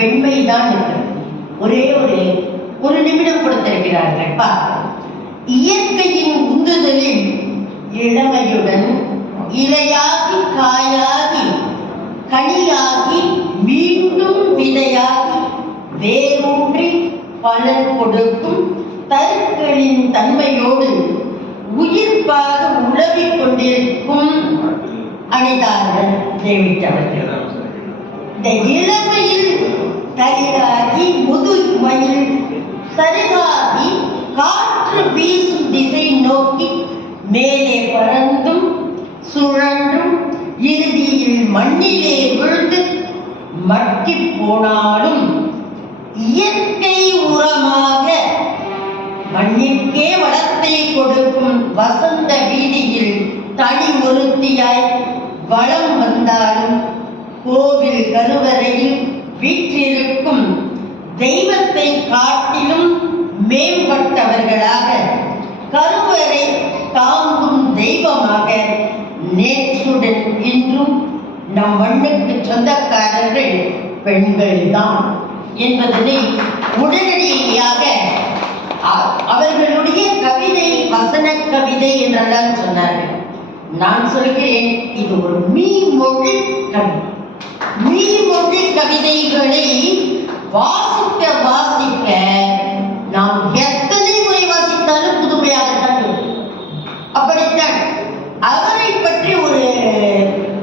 வெண்மைதான் இருக்கிறது. ஒரே ஒரு நிமிடம் கொடுத்திருக்கிறார்கள். இயற்கையின் உந்துதலில் இளமையுடன் இலையாகி காயாகி கனியாகி மீண்டும் விதையாகி வேரூன்றி பலன் கொடுக்கும் தருக்களின் தன்மையோடு உயிர்ப்பாக உழவிக் கொண்டிருக்கும் அனிதார்கள் டேவிட் அவர்கள். இந்த இளமையில் தயிராகி முதுமையில் சருகாகி காற்று வீசும் திசை நோக்கி மேலே பறந்தும் சுழன்றும் இறுதியில் மண்ணிலே விழுந்து மட்டி போனாலும் இயற்கை உரமாக மண்ணிற்கே வளத்தை கொடுக்கும் வசந்த வீதியில் தனி ஒருத்தியாய் வளம் வந்தாலும் கோவில் கருவறையில் வீற்றிருக்கும் தெய்வத்தை காட்டிலும் மேம்பட்டவர்களாக கருவறை தாங்கும் தெய்வமாக நேற்றுடன் இன்றும் நம் மண்ணுக்கு சொந்தக்காரர்கள் பெண்கள்தான் என்பதனை உடனடியாக அவர்களுடைய கவிதை வசன கவிதை என்றெல்லாம் சொன்னார்கள். நான் சொல்கிறேன், இது ஒரு மீமொழி கவிதை. மீமொழி கவிதைகளை வாசிக்க வாசிக்க நாம் எத்தனை முறை வாசித்தாலும் புதுமையாகத்தான் இருக்கும். அப்படித்தான் அவரை பற்றி ஒரு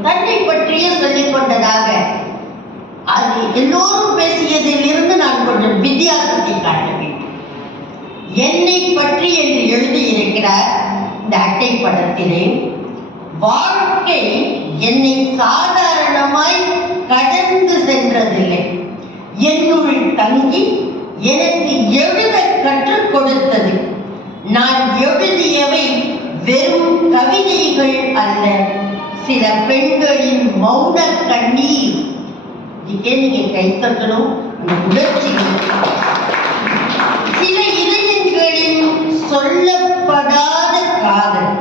தன்னை பற்றிய சொல்லிக் கொண்டதாக அது எல்லோரும் பேசியதில் இருந்து நான் கொஞ்சம் வித்தியாசத்தை காட்ட வேண்டும். என்னை பற்றி என்று எழுதியிருக்கிறார் இந்த அட்டை படத்திலே. வாழ்க்கை என்னை சாதாரணமாய் கடந்து சென்றதில்லை, என்னுள் தங்கி எனக்கு எழுத கற்றுக் கொடுத்தது. நான் எழுதியவை வெறும் கவிதைகள் அல்ல, சில பெண்களின் மௌன கண்ணீர். இதுக்கே நீங்க கைத்தட்டணும். அந்த உணர்ச்சிகள் சில இதயங்களின் சொல்லப்படாத காதல்,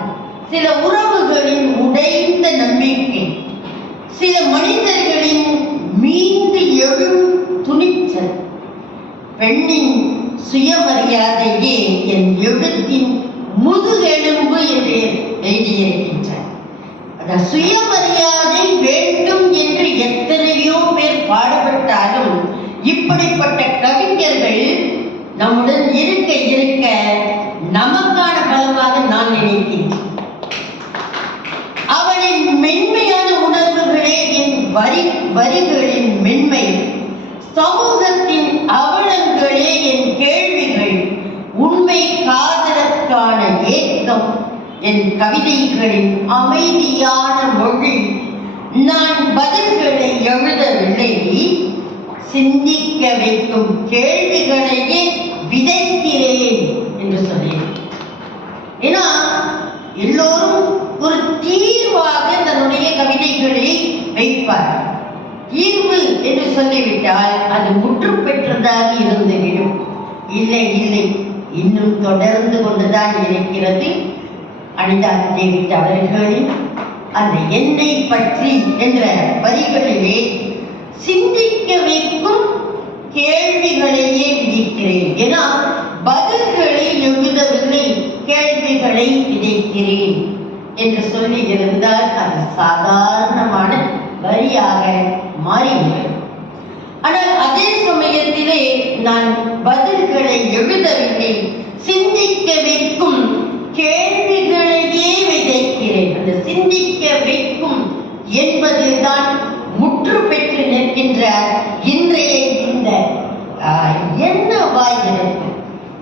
சில உறவுகளின் உடைந்த நம்பிக்கை, சில மனிதர்களின் மீண்டு எழும் துணிச்சல். பெண்ணின் சுயமரியாதையே என் எழுத்தின் முதுகெலும்பு என்று எழுதியிருக்கின்றார். அந்த சுயமரியாதை வேண்டும் என்று எத்தனையோ பேர் பாடுபட்டாலும் இப்படிப்பட்ட கவிஞர்கள் நம்முடன் இருக்க இருக்க நமக்கான பலமாக நான் நினைக்கின்றேன். அவளின் மென்மையான உணர்வுகளே என் வரிகளின் மென்மை, சமூகத்தின் அவலங்களே என் கேள்விகள், உண்மை காதலுக்கான ஏக்கம் என் கவிதைகளின் அமைதியான மொழி. நான் பதில்களை எழுதவில்லை, சிந்திக்க வைக்கும் கேள்விகளையே விதைக்கிறேன் என்று சொன்னேன். ஏன்னா எல்லோரும் ஒரு தீர்வாக தன்னுடைய கவிதைகளை வைப்பார். தீர்வு என்று சொல்லிவிட்டால் அது முற்று பெற்றதாக இருந்துவிடும். இல்லை இல்லை, இன்னும் தொடர்ந்து கொண்டுதான் இருக்கிறது. அனிதா டேவிட் அவர்களின் அந்த என்னை பற்றி என்ற வரிகளிலே சிந்திக்க வைக்கும் கேள்விகளையே விதிக்கிறேன். ஏன்னா பதில்களை எழுதவில்லை, கேள்விகளை விதைக்கிறேன் என்று சொல்லி இருந்தால் அது சாதாரணமான வரியாக மாறிவிடும். ஆனால் அதே சமயத்திலே நான் பதில்களை எழுதவில்லை, சிந்திக்க வைக்கும் கேள்விகளையே விதைக்கிறேன். அந்த சிந்திக்க வைக்கும் என்பதுதான் முற்று பெற்று நிற்கின்ற இன்றைய இந்த என்ன வாய் இருக்கு.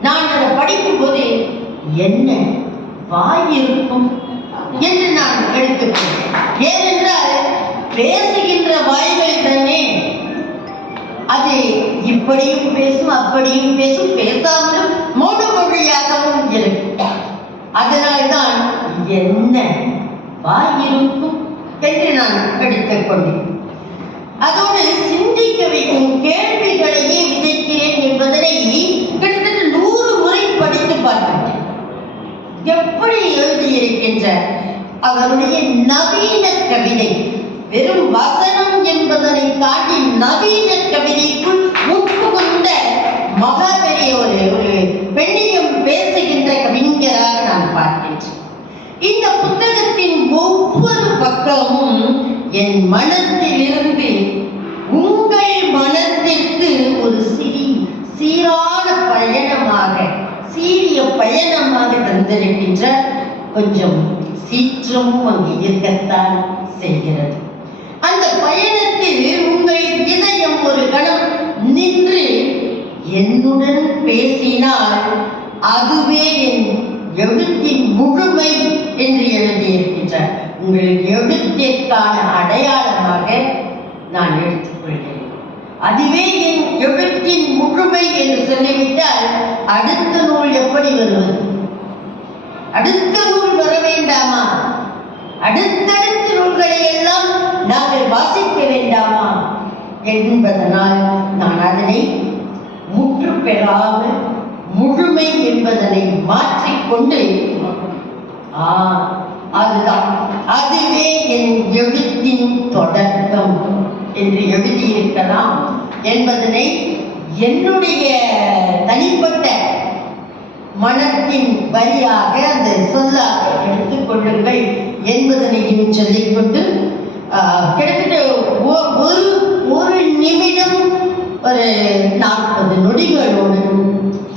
நான் அதை படிக்கும் போது என்ன வாய் இருக்கும் என்று நான் எடுத்துக்கொண்டேன். ஏனென்றால் பேசுகின்ற வாய்கள் தானே, அது இப்படியும் பேசும் அப்படியும் பேசும், பேசாமலும் மௌன மொழியாகவும் இருக்கும். அதனால்தான் என்ன வாய் இருக்கும் என்று நான் எடுத்துக்கொண்டேன். அதோடு சிந்திக்க வைக்கும் கேள்விகளையே விதைக்கிறேன் என்பதனை கிட்டத்தட்ட 100 முறை படித்து பார்க்கிறேன். எப்படி எழுதியிருக்கின்ற அவருடைய நவீன கவிதை, வெறும் வசனம் என்பதனை தாண்டி நவீன கவிதைக்குள் பக்கமும் என் மனத்திலிருந்து உங்கள் மனத்திற்கு ஒரு சீரான பயணமாக, சீரிய பயணமாக தந்திருக்கின்ற கொஞ்சம் சீற்றமும் அங்கு இருக்கத்தான் செய்கிறது. அந்த பயணத்தில் உங்கள் இதயம் ஒரு கணம் நின்று என்னுடன் பேசினால் அதுவே என் எழுத்தின் முழுமை என்று எழுதியிருக்கின்றார். உங்கள் எழுத்திற்கான அடையாளமாக நான் எடுத்துக்கொள்கிறேன். அதுவே என் எழுத்தின் முழுமை என்று சொல்லிவிட்டால் அடுத்த நூல் எப்படி வருவது? அடுத்த நூல் வர வேண்டாமா? அடுத்தடுத்த நூல்களை எல்லாம் நாங்கள் வாசிக்க வேண்டாமா என்பதனால் நான் அதனை முற்று பெறாமல் முழுமை என்பதனை மாற்றிக்கொண்டு அதுதான் அதுவே என் எழுத்தின் தொடக்கம் என்று எழுதியிருக்கலாம் என்பதனை என்னுடைய தனிப்பட்ட மனத்தின் வழியாக அந்த சொல்லாக எடுத்துக் கொள்ளுங்கள் என்பதனையும் சொல்லிக்கொண்டு கிட்டத்தட்ட ஒரு நிமிடம் ஒரு 40 நொடிகளோடு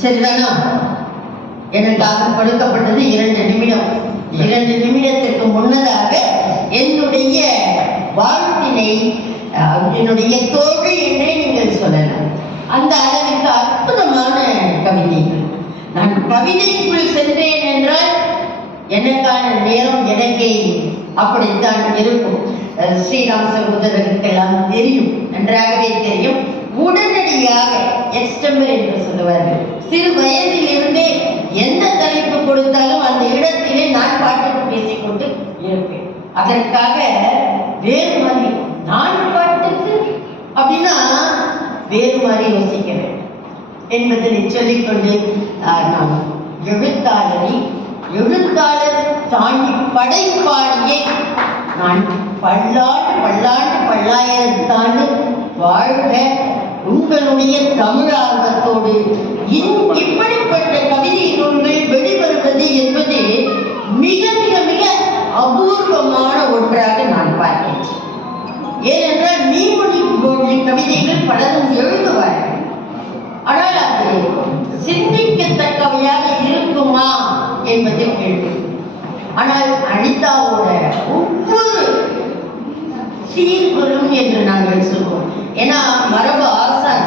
சரிதானா? எனக்காக கொடுக்கப்பட்டது 2 நிமிடம். 2 நிமிடத்திற்கு முன்னதாக என்னுடைய வாழ்த்தினை என்னுடைய தோழி என்றே நீங்கள் சொல்லலாம். அந்த அளவிற்கு அற்புதமான கவிதைகள். நான் கவிதைக்குள் சென்றேன் என்றால் எனக்கான நேரம் எனக்கே அப்படித்தான் இருக்கும். ஸ்ரீராம் சகோதரருக்கெல்லாம் தெரியும், நன்றாகவே தெரியும். உடனடியாக எக்ஸ்டம்பர் என்று சொல்லுவார்கள். சிறு வயதில் இருந்தே எந்த தலைப்பு கொடுத்தாலும் அந்த இடத்திலே நான் பாட்டுக்கு பேசிக்கொண்டு இருப்பேன். அதற்காக வேறு மாதிரி நான் பாட்டுக்கு அப்படின்னா வேறு மாதிரி யோசிக்க வேண்டும் என்பதனை சொல்லிக்கொண்டு நான் எழுத்தாளர் தாண்டி படைப்பாளியை நான் பல்லாயிரத்தாண்டு வாழ்க உங்களுடைய தமிழ் ஆர்வத்தோடு இப்படிப்பட்ட கவிதை நூல்கள் வெளிவருவது என்பது மிக மிக மிக அபூர்வமான ஒன்றாக நான் பார்க்கின்றேன். ஏனென்றால் நீமொழி கவிதைகள் பலரும் எழுதுவார்கள். ஆனால் அது சிந்திக்கத்தக்கவையாக இருக்குமா என்பது கேள்வி. ஆனால் அனிதாவோட ஒவ்வொரு சீர்களும் என்று நாங்கள் சொல்வோம். ஏன்னா மரபு ஆசான்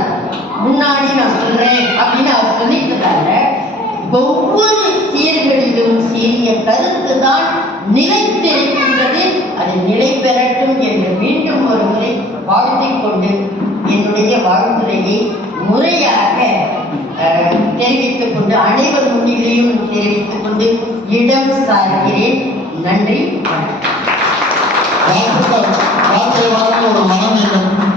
முன்னாடி நான் சொல்றேன் அப்படின்னு அவர் சொல்லிட்டதால ஒவ்வொரு சீர்களிலும் சீரிய கருத்து தான் நிலைத்திருக்கின்றது. அது நிலை பெறட்டும் என்று மீண்டும் ஒரு முறை வாழ்த்திக் கொண்டு என்னுடைய வாழ்த்துறையை முறையாக தெரிவித்துக் கொண்டு அனைவர் முன்னிலையும் தெரிவித்துக் கொண்டு இடம் சார்கிறேன். நன்றி. ஒரு மனம்